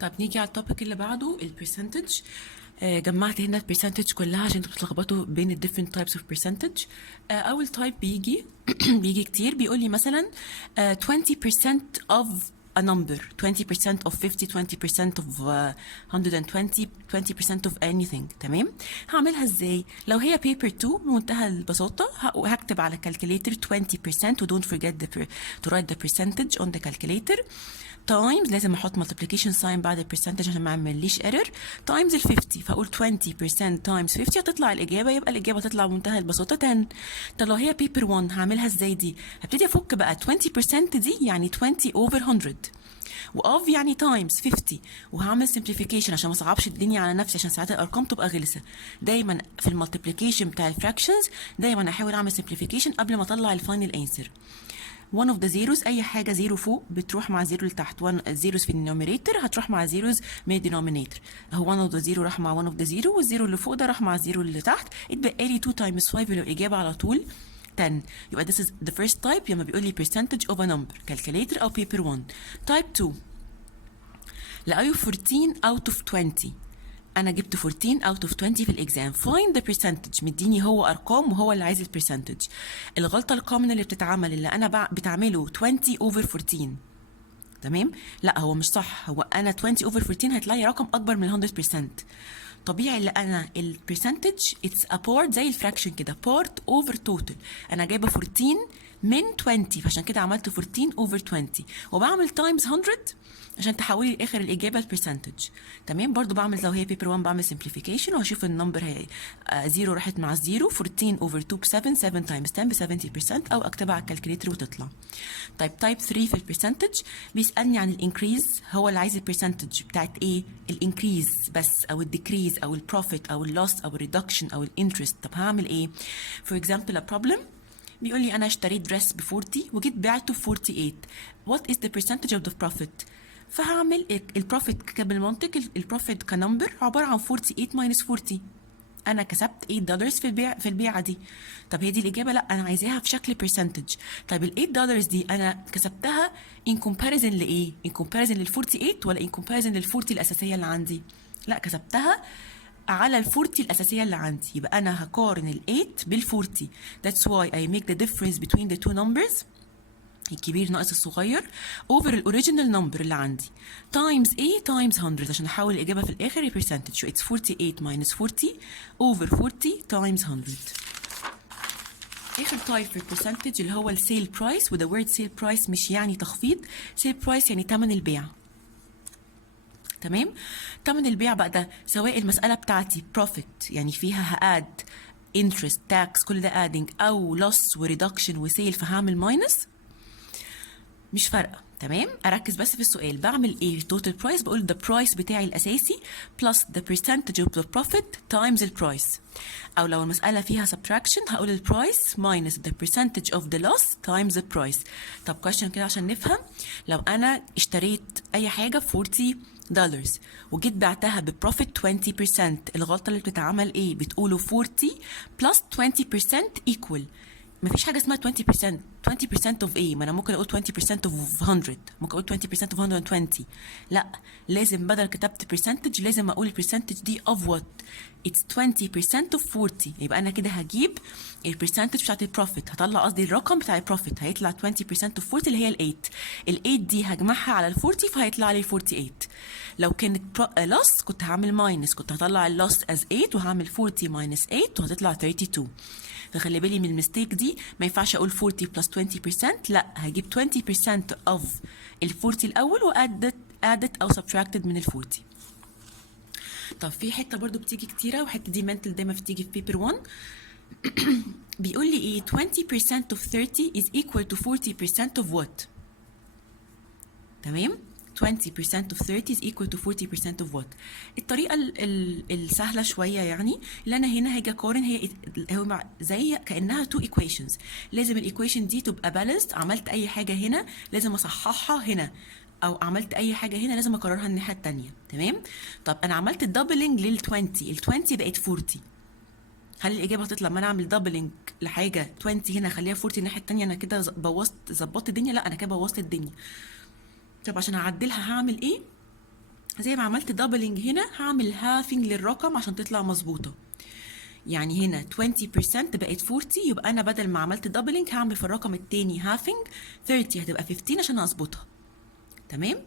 طب نيجي على التوبيك اللي بعده البرسنتج. جمعت هنا البرسنتج كلها عشان انتوا بتتلخبطوا بين ال different types of percentage. اول تايب بيجي بيجي كتير بيقول لي مثلا 20% of a number, 20% of 50, 20% of 120, 20% of anything. تمام. هعملها ازاي؟ لو هي paper 2 بمنتهى البساطة هكتب على calculator 20% و don't forget to write the percentage on the calculator times، لازم احط multiplication sign بعد البرسنتج عشان ما اعمليش error، times ال 50. فاقول 20% times 50 هتطلع الاجابه، يبقى الاجابه تطلع بمنتهى البساطه 10. طب لو هي paper 1 هعملها ازاي دي؟ هبتدي افك بقى 20% دي يعني 20 over 100 واوف يعني تايمز 50، وهعمل simplification عشان ما اصعبش الدنيا على نفسي عشان ساعات الارقام تبقى غلسه. دايما في المالتيبليكيشن بتاع الفراكشنز دايما احاول اعمل simplification قبل ما اطلع الفاينل انسر. one of the zeros اي حاجه زيرو فوق بتروح مع زيرو اللي تحت، one zeros في النوميريتور هتروح مع zeros من الدينومينيتور. اهو one of the zero راح مع one of the zero، والزيرو اللي فوق ده راح مع الزيرو اللي تحت، اتبقى لي 2 times 5 اللي الاجابه على طول 10. يبقى this is the first type لما بيقول لي percentage of a number calculator او paper 1. type 2 لقوا 14 out of 20. انا جبت 14 out of 20 في الاكزام. find the percentage، مديني هو ارقام وهو اللي عايز البرسنتج. الغلطه الكومن اللي بتتعمل اللي انا بتعمله 20 over 14. تمام. لا هو مش صح، هو انا 20 over 14 هتلاقي رقم اكبر من 100%. طبيعي اللي انا البرسنتج اتس ا بارت زي الفراكشن كده، بارت اوفر توتال. انا جايبه 14 من 20 فعشان كده عملت 14 اوفر 20 وبعمل تايمز 100 عشان تحولي لاخر الاجابه البرسنتج. تمام. برضو بعمل لو هي بيبر 1 بعمل simplification وهشوف النمبر هي 0 راحت مع 0، 14 اوفر 2 ب 7، 7 تايمز 10 ب 70%، او اكتبها على الكالكوليتر وتطلع. طيب تايب 3 في البرسنتج بيسالني عن الانكريز، هو اللي عايز البرسنتج بتاعت ايه؟ الانكريز بس او الديكريز او البروفيت او اللوس او الريدكشن او الانترست. طب هعمل ايه؟ فور اكزامبل a problem بيقول لي انا اشتريت دريس ب 40 وجيت بعته ب 48. what is the percentage of the profit؟ فهعمل البروفيت بالمنطق، البروفيت كنمبر عباره عن 48 ماينس 40. انا كسبت 8 دولار في البيعه دي. طب هي دي الاجابه؟ لا انا عايزاها في شكل برسنتج. طيب ال 8 دولار دي انا كسبتها ان كومباريزن لايه؟ ان كومباريزن لل 48 ولا ان كومباريزن لل 40 الاساسيه اللي عندي؟ لا كسبتها على ال 40 الاساسيه اللي عندي، يبقى انا هقارن ال 8 بال 40. that's why I make the difference between the two numbers، الكبير ناقص الصغير، اوفر الاوريجينال نمبر اللي عندي تايمز ايه؟ تايمز 100 عشان احول الاجابه في الاخر البرسنتج. so it's 48 minus 40 over 40 times 100. اخر تايب في البرسنتج اللي هو السيل برايس، وده وورد سيل برايس مش يعني تخفيض، سيل برايس يعني ثمن البيع. تمام. ثمن البيع بقى ده سواء المساله بتاعتي بروفيت يعني فيها هاد انترست تاكس كل ده ادنج، او لوس وريدكشن وسيل فهعمل ماينس، مش فارقه. تمام. اركز بس في السؤال بعمل ايه؟ توتال برايس بقول ده برايس بتاعي الاساسي بلس the percentage of the profit times البرايس، او لو المساله فيها subtraction هقول البرايس minus the percentage of the loss times the price. طب question كده عشان نفهم، لو انا اشتريت اي حاجه ب 40 دولار وجيت بعتها ببروفيت 20%، الغلطه اللي بتتعمل ايه؟ بتقولوا 40 plus 20% equal. مفيش حاجه اسمها 20%. 20% of ايه؟ ما انا ممكن اقول 20% of 100، ممكن اقول 20% of 120. لا لازم بدل كتبت percentage لازم اقول البرسنتج دي of what؟ it's 20% of 40. يبقى انا كده هجيب البرسنتج بتاعت البروفيت، هطلع قصدي الرقم بتاع البروفيت هيطلع 20% of 40 اللي هي ال 8. ال 8 دي هجمعها على ال 40 فهيطلع لي 48. لو كانت loss كنت هعمل ماينس، كنت هطلع اللوس as 8 وهعمل 40 minus 8 وهتطلع 32. فخلي بالي من المستيك دي، ما ينفعش اقول 40 plus 20%، لا هجيب 20% of ال 40 الاول added او subtracted من ال 40. طب في حته برضو بتيجي كتيره، وحته دي mental دايما بتيجي في بيبر 1 بيقول لي ايه 20% of 30 is equal to 40% of what؟ تمام. 20% of 30 is equal to 40% of what؟ الطريقة السهلة شوية يعني اللي أنا هنا هاجي أقارن هو زي كأنها two equations، لازم الإيكويشن دي تبقى balanced. عملت أي حاجة هنا لازم أصححها هنا، أو عملت أي حاجة هنا لازم أكررها الناحية التانية. تمام. طب أنا عملت الدبلنج لل 20، ال 20 بقت 40. هل الإجابة هتطلع ما أنا أعمل دبلنج لحاجة 20 هنا أخليها 40 الناحية التانية أنا كده ظبطت الدنيا؟ لا أنا كده بوظت الدنيا. طب عشان اعدلها هعمل ايه؟ زي ما عملت دبلنج هنا هعمل هافنج للرقم عشان تطلع مظبوطه. يعني هنا 20% بقت 40، يبقى انا بدل ما عملت دبلنج هعمل في الرقم التاني هافنج 30 هتبقى 15 عشان اظبطها. تمام.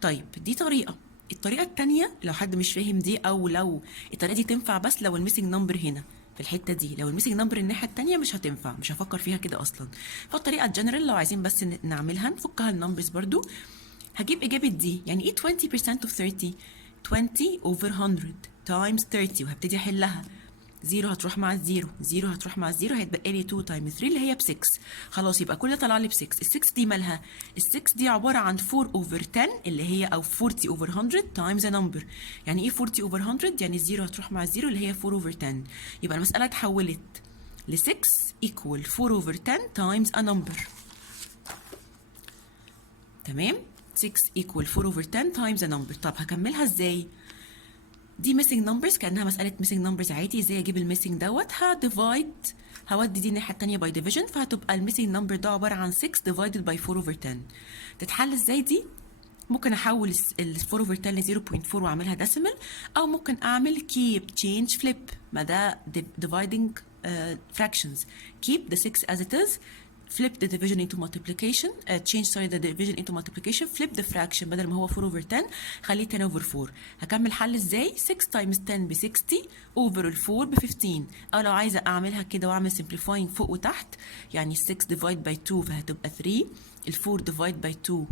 طيب دي طريقه. الطريقه التانيه لو حد مش فاهم دي، او لو الطريقه دي تنفع بس لو الميسنج نمبر هنا في الحته دي، لو الميسنج نمبر الناحيه التانيه مش هتنفع، مش هفكر فيها كده اصلا. فالطريقه الجنرال لو عايزين بس نعملها نفكها النمبرز برضو. هجيب اجابه دي، يعني ايه 20% of 30؟ 20 over 100 times 30، وهبتدي احلها. 0 هتروح مع الزيرو، 0 هتروح مع الزيرو، هيتبقى لي 2 تايمز 3 اللي هي ب 6. خلاص يبقى كل ده طلع لي ب 6. ال 6 دي مالها؟ ال 6 دي عباره عن 4 over 10 اللي هي او 40 over 100 times a number. يعني ايه 40 over 100؟ يعني الزيرو هتروح مع الزيرو اللي هي 4 over 10. يبقى المساله اتحولت ل 6 equal 4 over 10 times a number. تمام. 6 equal 4 over 10 times a number. طب هكملها ازاي؟ دي missing numbers كأنها مسألة missing numbers عادي. ازاي اجيب الميسنج دوت؟ هودي دي الناحية التانية by division، فهتبقى الميسنج نمبر ده عبارة عن 6 divided by 4 over 10. تتحل ازاي دي؟ ممكن احول ال 4 over 10 ل 0.4 واعملها decimal، او ممكن اعمل keep change flip. ما ده dividing fractions. keep the 6 as it is, flip the division into multiplication, change the division into multiplication, flip the fraction. بدل ما هو 4 over 10 خليه 10 over 4. هكمل حل ازاي؟ 6 times 10 ب 60 over ال 4 ب 15. او لو عايزه اعملها كده واعمل simplifying فوق وتحت، يعني 6 divide by 2 فهتبقى 3، ال 4 divide by 2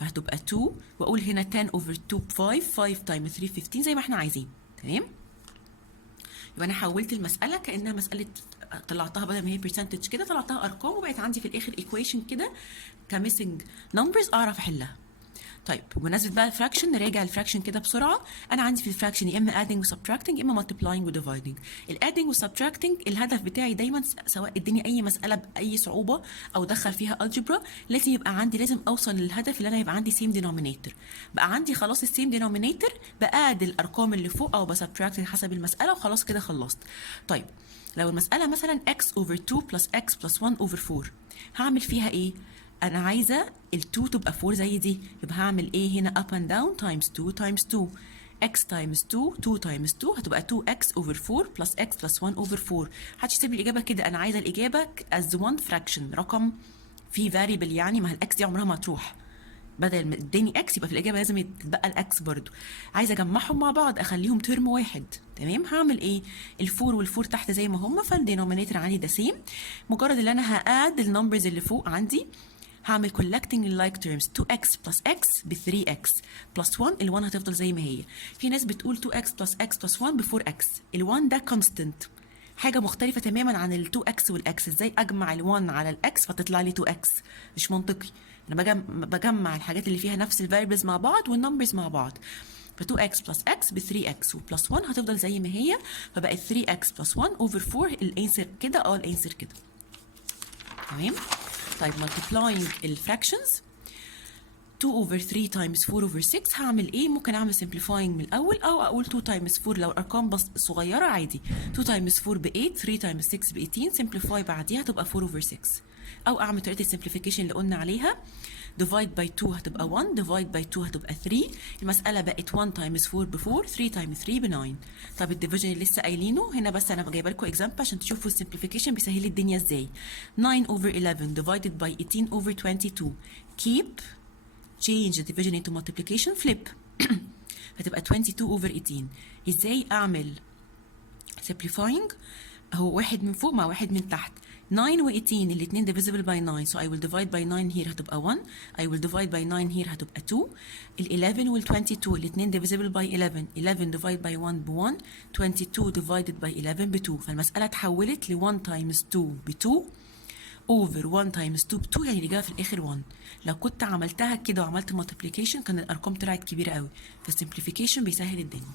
فهتبقى 2، واقول هنا 10 over 2 ب 5، 5 times 3 15 زي ما احنا عايزين. تمام. يبقى انا حولت المساله كانها مساله، طلعتها بدل ما هي برسنتج كده طلعتها ارقام، وبقت عندي في الاخر ايكويشن كده كميسنج نمبرز اعرف احلها. طيب بمناسبه بقى الفراكشن، نراجع الفراكشن كده بسرعه. انا عندي في الفراكشن يا اما ادنج وسبتراكتنج يا اما مالتيبلاينج وديفايدنج. الادنج والسبتراكتنج الهدف بتاعي دايما سواء اديني اي مساله باي صعوبه او دخل فيها الجبرا، لازم اوصل للهدف اللي انا يبقى عندي سيم دينومينيتور. بقى عندي خلاص السيم دينومينيتور، بقاد الارقام اللي فوق او بسبتراكت حسب المساله وخلاص كده خلصت. طيب لو المساله مثلا x over 2 plus x plus 1 over 4، هعمل فيها ايه؟ انا عايزه ال2 تبقى 4 زي دي، يبقى هعمل ايه هنا؟ up and down times 2 times 2. x times 2 2 times 2 هتبقى 2x over 4 plus x plus 1 over 4. هتسيب لي الاجابه كده، انا عايزه الاجابه as one fraction، رقم فيه variable، يعني ما الاكس دي عمرها ما هتروح. بدل ما اداني اكس يبقى في الاجابه لازم يتبقى الاكس برضو. عايزه اجمعهم مع بعض اخليهم ترم واحد. تمام. هعمل ايه؟ الفور والفور تحت زي ما هم، فالدينومينيتور عندي ده سيم. مجرد ان انا هاد النمبرز اللي فوق عندي، هعمل collecting like terms 2x plus x ب 3x plus 1. ال 1 هتفضل زي ما هي. في ناس بتقول 2x plus x plus 1 ب 4x. ال 1 ده constant، حاجه مختلفه تماما عن ال 2x والاكس. ازاي اجمع ال 1 على الاكس فتطلع لي 2x؟ مش منطقي. انا بجمع الحاجات اللي فيها نفس الفاريبلز مع بعض والنمبرز مع بعض. ف 2x plus x ب 3x و plus 1 هتفضل زي ما هي، فبقت 3x plus 1 over 4. الانسر كده، الانسر كده. تمام. طيب multiplying الفراكشنز، 2 over 3 times 4 over 6، هعمل ايه؟ ممكن اعمل simplifying من الاول، او اقول 2 times 4 لو الارقام بس صغيره عادي. 2 times 4 ب 8، 3 times 6 ب 18، simplify بعديها تبقى 4 over 6. او اعمل طريقه السمبليفيكيشن اللي قلنا عليها، divide by 2 هتبقى 1، divide by 2 هتبقى 3. المساله بقت 1 times 4 ب 4، 3 times 3 ب 9. طب الديفيجن اللي لسه قايلينه هنا، بس انا جايبه لكم اكزامبل عشان تشوفوا السمبليفيكيشن بيسهل لي الدنيا ازاي. 9 over 11 divided by 18 over 22. keep change the division into multiplication, flip. هتبقى 22 over 18. ازاي اعمل simplifying؟ هو واحد من فوق مع واحد من تحت. 9 و 18 الاثنين divisible by 9، so I will divide by 9 here هتبقى 1. I will divide by 9 here هتبقى 2. ال 11 وال 22 الاثنين divisible by 11. 11 divide by 1 ب 1. 22 divided by 11 ب 2. فالمسألة اتحولت ل 1 times 2 ب 2 over 1 times 2 ب 2، يعني الإجابة في الآخر 1. لو كنت عملتها كده وعملت multiplication كان الأرقام طلعت كبيرة قوي، فالsimplification بيسهل الدنيا.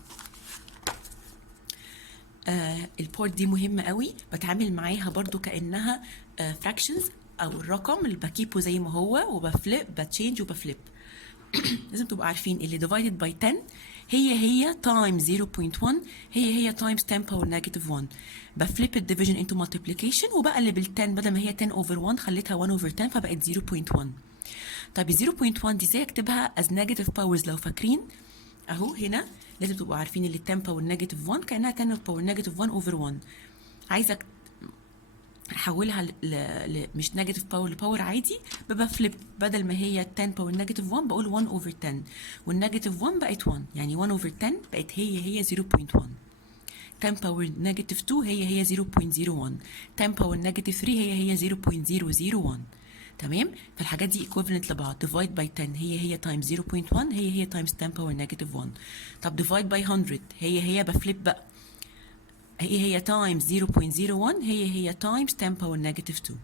البورت دي مهمة قوي، بتعامل معاها برضو كأنها fractions أو الرقم اللي بكيبه زي ما هو وبفلip بتشينج وبفلip. لازم تبقوا عارفين اللي divided by 10 هي times 0.1 هي times 10 power negative 1. بفلip الديفيجن into multiplication وبقلب ال 10 بدل ما هي 10 over 1 خليتها 1 over 10 فبقت 0.1. طيب ال 0.1 دي ازاي اكتبها as negative powers؟ لو فاكرين اهو هنا لازم تبقوا عارفين ان ال 10 باور نيجاتيف 1 كانها 10 باور نيجاتيف 1 اوفر 1. عايزك احولها مش نيجاتيف باور لباور عادي، ببقى فليب، بدل ما هي 10 باور نيجاتيف 1 بقول 1 اوفر 10، والنيجاتيف 1 بقت 1، يعني 1 اوفر 10 بقت هي 0.1. 10 باور نيجاتيف 2 هي 0.01. 10 باور نيجاتيف 3 هي 0.001. تمام؟ فالحاجات دي equivalent لبعض. divide by 10 هي times 0.1 هي times 10 باور نيجاتيف 1. طب divide by 100 هي بفليب بقى، هي times 0.01 هي times 10 باور نيجاتيف 2.